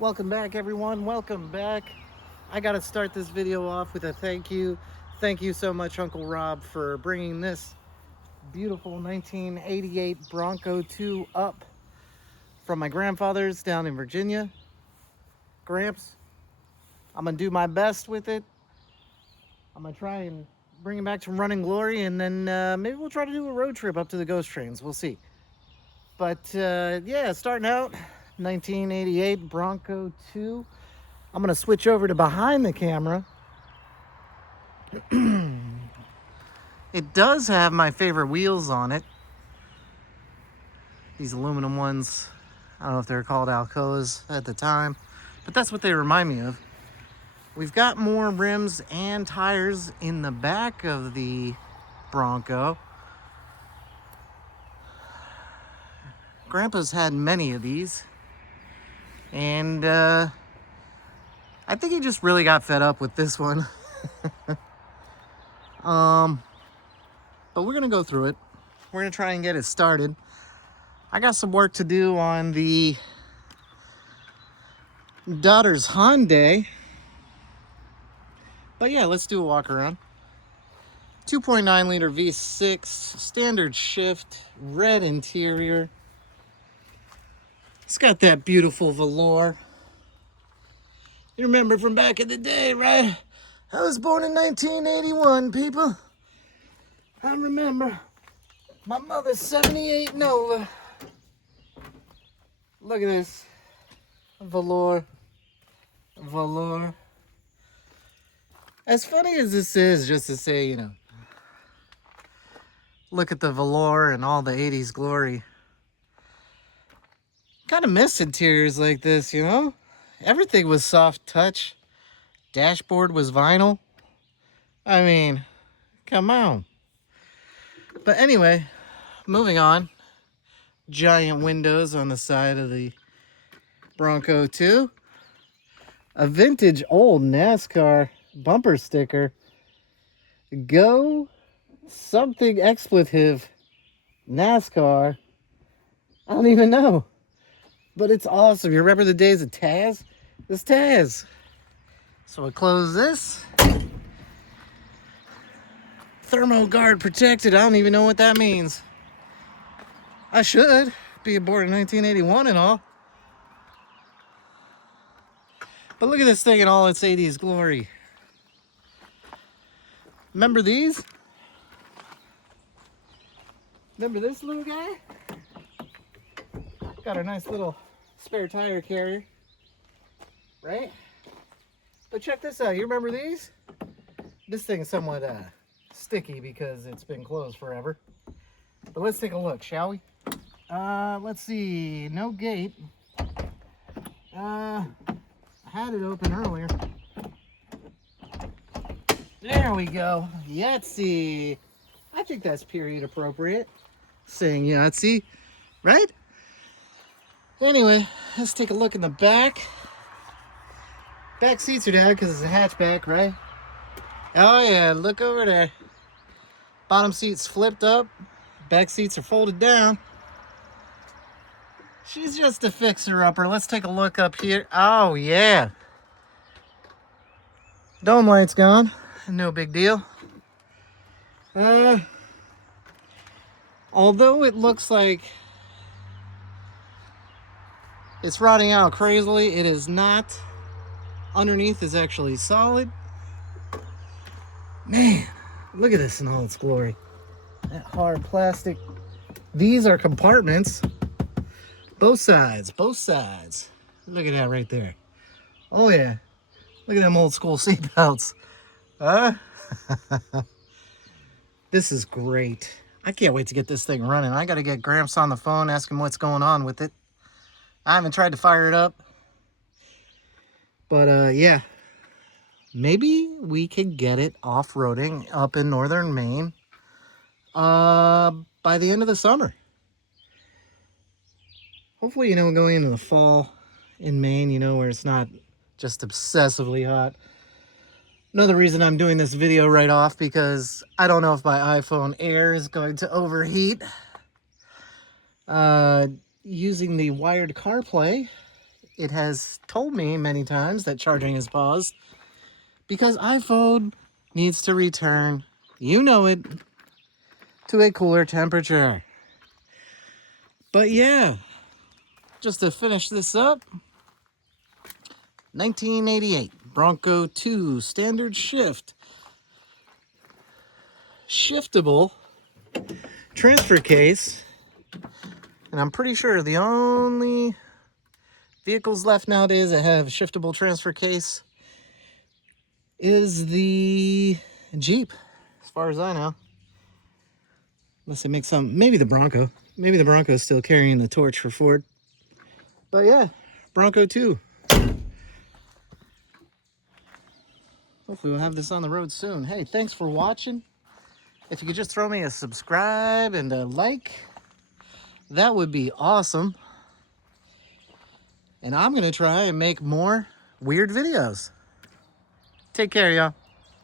Welcome back, everyone. Welcome back. I got to start this video off with a thank you. Thank you so much, Uncle Rob, for bringing this beautiful 1988 Bronco II up from my grandfather's down in Virginia. Gramps, I'm going to do my best with it. I'm going to try and bring it back to running glory, and then maybe we'll try to do a road trip up to the ghost trains. We'll see. But yeah, starting out, 1988 Bronco II. I'm going to switch over to behind the camera. It does have my favorite wheels on it. These aluminum ones. I don't know if they were called Alcoas at the time, but that's what they remind me of. We've got more rims and tires in the back of the Bronco. Grandpa's had many of these, and I think he just really got fed up with this one. But we're gonna go through it. We're gonna try and get it started. I got some work to do on the daughter's Hyundai. But yeah, let's do a walk around. 2.9 liter V6, standard shift, red interior. It's got that beautiful velour. You remember from back in the day, right? I was born in 1981, people. I remember my mother's 78 Nova. Look at this. Velour. Velour. As funny as this is, just to say, you know, look at the velour and all the 80s glory. Kind of miss interiors like this, you know? Everything was soft touch. Dashboard was vinyl. I mean, come on. But anyway, moving on. Giant windows on the side of the Bronco II. A vintage old NASCAR bumper sticker. Go something expletive NASCAR. I don't even know. But it's awesome. You remember the days of Taz? It's Taz. So I close this. Thermo guard protected. I don't even know what that means. I should be born in 1981 and all. But look at this thing in all its 80s glory. Remember these? Remember this little guy? Got a nice little spare tire carrier. Right? But check this out. You remember these? This thing is somewhat sticky because it's been closed forever. But let's take a look, shall we? Let's see. No gate. I had it open earlier. There we go. Yahtzee. I think that's period appropriate. Saying Yahtzee, right? Anyway, let's take a look in the back. Back seats are down because it's a hatchback, right? Oh yeah, look over there. Bottom seats flipped up. Back seats are folded down. She's just a fixer-upper. Let's take a look up here. Oh yeah. Dome light's gone. No big deal. Although it looks like it's rotting out crazily, it is not. Underneath is actually solid. Man, look at this in all its glory. That hard plastic. These are compartments. Both sides, both sides. Look at that right there. Oh yeah. Look at them old school seatbelts. This is great. I can't wait to get this thing running. I gotta get Gramps on the phone, ask him what's going on with it. I haven't tried to fire it up. But yeah. Maybe we could get it off-roading up in northern Maine by the end of the summer. Hopefully, you know, going into the fall in Maine, you know, where it's not just obsessively hot. Another reason I'm doing this video right off, because I don't know if my iPhone Air is going to overheat. Using the wired CarPlay it has told me many times that charging is paused because iPhone needs to return, you know it, to a cooler temperature. But yeah, just to finish this up, 1988 Bronco II standard shift, shiftable transfer case, and I'm pretty sure the only vehicles left nowadays that have shiftable transfer case is the Jeep, as far as I know. Unless they make some, maybe the Bronco. Maybe the Bronco is still carrying the torch for Ford. But yeah, Bronco II. Hopefully we'll have this on the road soon. Hey, thanks for watching. If you could just throw me a subscribe and a like, that would be awesome. And I'm gonna try and make more weird videos. Take care, y'all.